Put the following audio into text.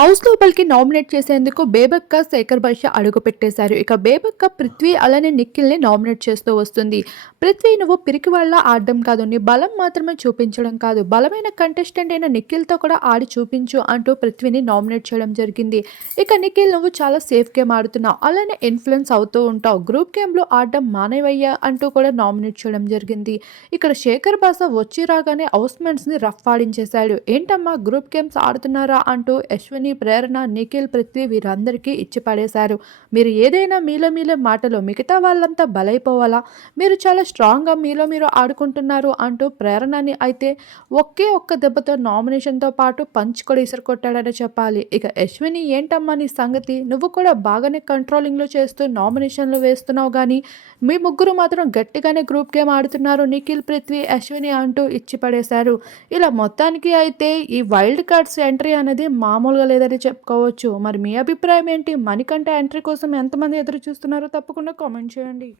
House లోపలికి nominate చేసేందుకు బేబక్క శేఖర్ భాష అడుగు పెట్టేశారు ఇక బేబక్క పృథ్వీ అలానే నిఖిల్ని నామినేట్ చేస్తూ వస్తుంది. పృథ్వీ నువ్వు పిరికి వాళ్ళ ఆడడం కాదు నీ బలం మాత్రమే చూపించడం కాదు. బలమైన కంటెస్టెంట్ అయిన నిఖిల్తో కూడా ఆడి చూపించు అంటూ పృథ్వీని నామినేట్ చేయడం జరిగింది. ఇక నిఖిల్ నువ్వు చాలా సేఫ్ గేమ్ ఆడుతున్నావు. అలానే ఇన్ఫ్లుయెన్స్ అవుతూ ఉంటావు. గ్రూప్ గేమ్లో ఆడడం మానేవయ్యా అంటూ కూడా నామినేట్ చేయడం జరిగింది. ఇక్కడ శేఖర్ బాస వచ్చి రాగానే హౌస్మెంట్స్ని రఫ్ ఆడించేశాడు. ఏంటమ్మా గ్రూప్ గేమ్స్ ఆడుతున్నారా అంటూ యశ్విని ప్రేరణ నిఖిల్ పృథ్వీ వీరందరికీ ఇచ్చి పడేశారు. మీరు ఏదైనా మీలో మీలో మాటలు మిగతా వాళ్ళంతా బలైపోవాలా? మీరు చాలా స్ట్రాంగ్గా మీలో మీరు ఆడుకుంటున్నారు అంటూ ప్రేరణని అయితే ఒకే ఒక్క దెబ్బతో నామినేషన్తో పాటు పంచ్ కూడా ఇసురుకొట్టాడని చెప్పాలి. ఇక యశ్విని ఏంటమ్మా నీ సంగతి? నువ్వు కూడా బాగానే కంట్రోలింగ్లో చేస్తూ నామినేషన్లు వేస్తున్నావు కానీ మీ ముగ్గురు మాత్రం గట్టిగానే గ్రూప్ గేమ్ ఆడుతున్నారు నిఖిల్ పృథ్వీ అశ్విని అంటూ ఇచ్చి పడేశారు. ఇలా మొత్తానికి అయితే ఈ వైల్డ్ కార్డ్స్ ఎంట్రీ అనేది మామూలుగా లేదని చెప్పుకోవచ్చు. మరి మీ అభిప్రాయం ఏంటి? మణికంఠ ఎంట్రీ కోసం ఎంతమంది ఎదురు చూస్తున్నారో తప్పకుండా కామెంట్ చేయండి.